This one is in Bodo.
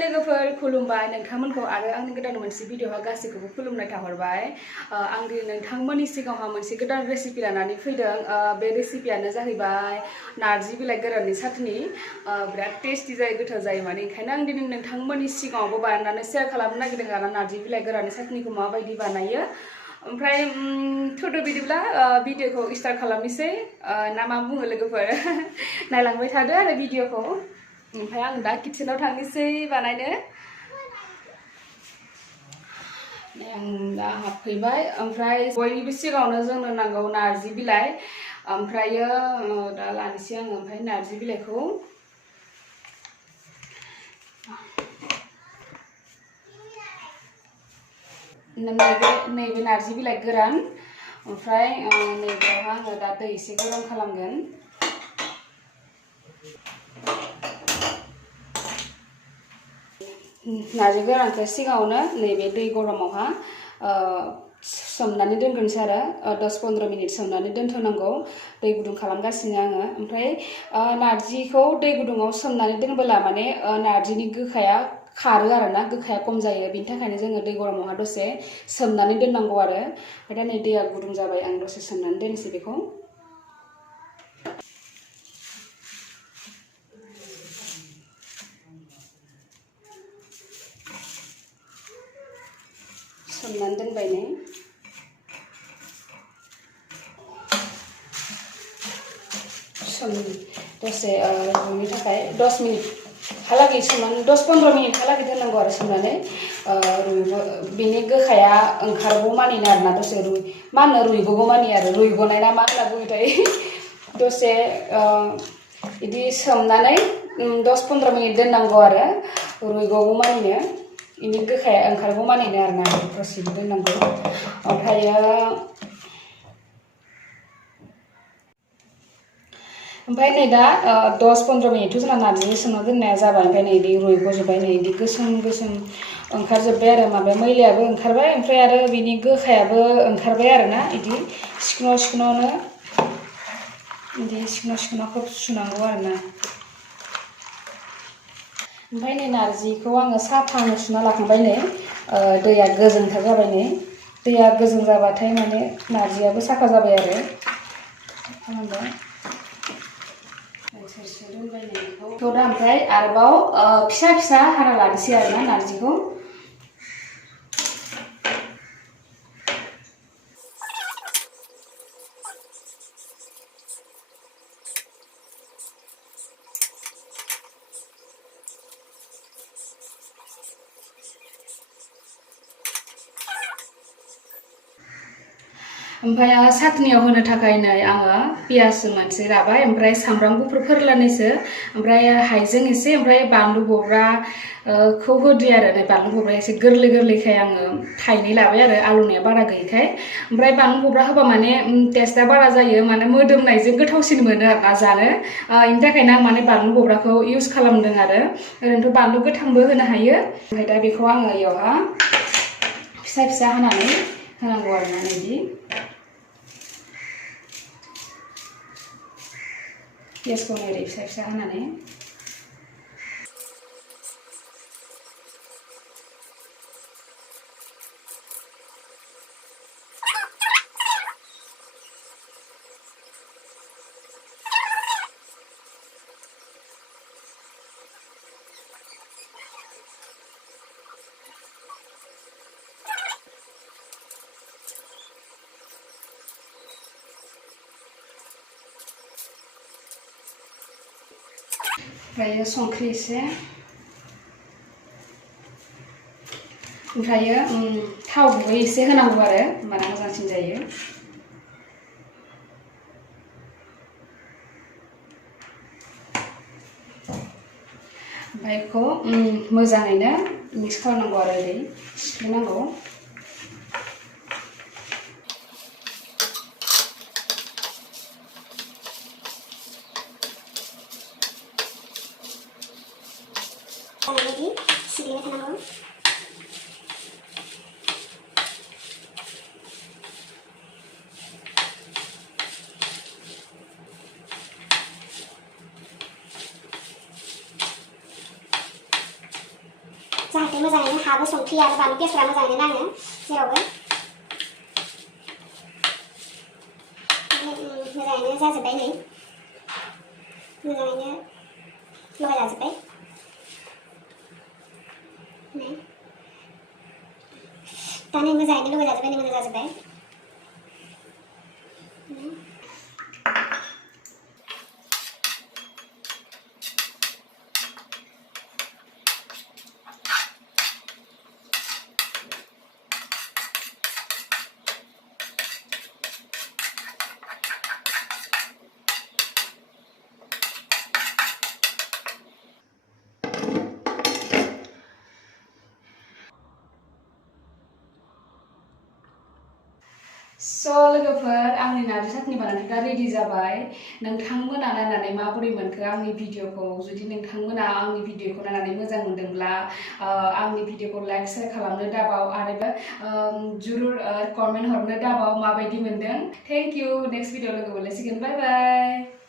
लोगोफोर खुलुमबाय नोंथांमोनखौ आरो आंनि गोदान मोनसे भिडिअ'हा गासैखौबो खुलुमनाय थाहरबाय आं दिनै नोंथांमोननि सिगाङावहा मोनसे गोदान रेसिपि लानानै फैदों बे रेसिपियानो जाहैबाय नारजि बिलाइ गोराननि चाटनि बिराद टेस्टि जायो गोथाव जायो माने ओंखायनो आं दिनै नोंथांमोननि सिगाङावबो बानायनानै शेयार खालामनो नागिरदों आरो नारजि बिलाइ गोराननि चाटनिखौ माबायदि बानायो ओमफ्राय थुदो बिदिब्ला भिडिअ'खौ स्टार्ट खालामनोसै ना मा बुङो लोगोफोर नायलांबाय थादो आरो भिडिअ'खौ ओमफ्राय आं दा किचेनाव थांनोसै बानायनो आं दा हाबफैबाय ओमफ्राय बयनिबो सिगाङावनो जोंनो नांगौ नारजि बिलाइ ओमफ्रायो दा लानोसै आङो ओमफ्राय नारजि बिलाइखौ नैबे नारजि बिलाइ गोरान ओमफ्राय नैबेयावहा आङो दा दै एसे गरम खालामगोन नारजि गोरानखौ सिगाङावनो नैबे दै गरमावहा सोमनानै दोनग्रोनोसै आरो 10-15 मिनिट सोमनानै दोनथ'नांगौ दै गुदुं खालामगासिनो आङो ओमफ्राय नारजिखौ दै गुदुङाव सोमनानै दोनबोला माने नारजिनि गोखाया खारो आरो ना गोखाया खम जायो बिनि थाखायनो जोङो दै गरमावहा दसे सोमनानै दोननांगौ आरो ओमफ्राय दा नै दैया गुदुं जाबाय आं दसे सोमनानै दोनसै बेखौ सोमनानै दोनबाय नै दसे रुइनो थाखाय 10 मिनिट हालागै सोमनानै 10-15 मिनिट हालागै दोननांगौ आरो सोमनानै बिनि गोखाया ओंखारगौ मानिनो आरोना दसे मा होनो रुइगौगौ मानि आरो रुइगनाय ना मा होनना बुङोथाय दसे बिदि सोमनानै 10-15 मिनिट दोननांगौ आरो रुइगौगौ मानिनो इनि गोखाया ओंखारगौ मानिनो आरोना दसेबो दोननांगौ ओमफ्राय नै दा 10-15 मिनिटथ' जोंना नारजि सोमना दोननाया जाबाय ओमफ्राय नै बिदि रुइग'जोब्बाय नै बिदि गोसोम गोसोम ओंखारजोब्बाय आरो माबाया मैलायाबो ओंखारबाय ओमफ्राय आरो बिनि गोखायाबो ओंखारबाय आरोना बिदि सिखोनावनो बिदि सिखोनाव खोब सुनांगौ आरोना ओमफ्राय नै नारजिखौ आङो साफानो सुना लाखांबाय नै दैया गोजोंथार जाबाय नै दैया गोजों जाबाथाय माने नारजियाबो साफा जाबाय आरो खालामबाय सेरसे दोनबाय नै बेखौ दा ओमफ्राय आरोबाव फिसा फिसा हाना लानोसै आरोना नारजिखौ ओमफ्राय चाटनियाव होनो थाखाय नै आङो पियाज मोनसे लाबाय ओमफ्राय सामब्राम गुफुर फोरलानैसो ओमफ्राय हाइजें एसे ओमफ्राय बानलु बग्राखौ होदो आरो नै बानलु बग्राया एसे गोरलै गोरलैखाय आङो थाइनै लाबाय आरो आलुनिया बारा गैयैखाय ओमफ्राय बानलु बग्रा होबा माने टेस्टआ बारा जायो माने मोदोमनायजों गोथावसिन मोनो आरोना जानो बेनि थाखायनो आं माने बानलु बग्राखौ इउज खालामदों आरो ओरैनोथ' बानलु गोथांबो होनो हायो ओमफ्राय दा बेखौ आङो इयावहा फिसा फिसा हानानै होनांगौ आरोना बिदि पियाजखौ ओरै फिसा फिसा हानानै ओमफ्रायो संख्रि एसे ओमफ्रायो थाव गुबै एसे होनांगौ आरो होमबाना मोजांसिन जायो ओमफ्राय बेखौ मोजाङैनो मिक्स खालामनांगौ आरो ओरै सिफ्लेनांगौ जाहाथे मोजाङैनो हाबो संख्रि आरो बानलु पियासफोरा मोजाङैनो नाङो जेरावबो मोजाङैनो जाजोब्बाय नै मोजाङैनो लगायजाजोब्बाय नै दा नै मोजाङैनो लगायजाजोब्बाय नै मोजां जाजोब्बाय So लोगोफोर आंनि नारजि चाटनि बानायनाया रेडि जाबाय नोंथांमोना नायनानै माबोरै मोनखो आंनि भिडिअखौ जुदि नोंथांमोना आंनि भिडिअखौ नायनानै मोजां मोनदोंब्ला आंनि भिडिअखौ लाइक शेयार खालामनो दाबाव आरो जुरुर कमेन्ट हरनो दाबाव माबायदि मोनदों थेंक इउ नेक्स्ट भिडिअ लोगो मोनलायसिगोन बाय बाय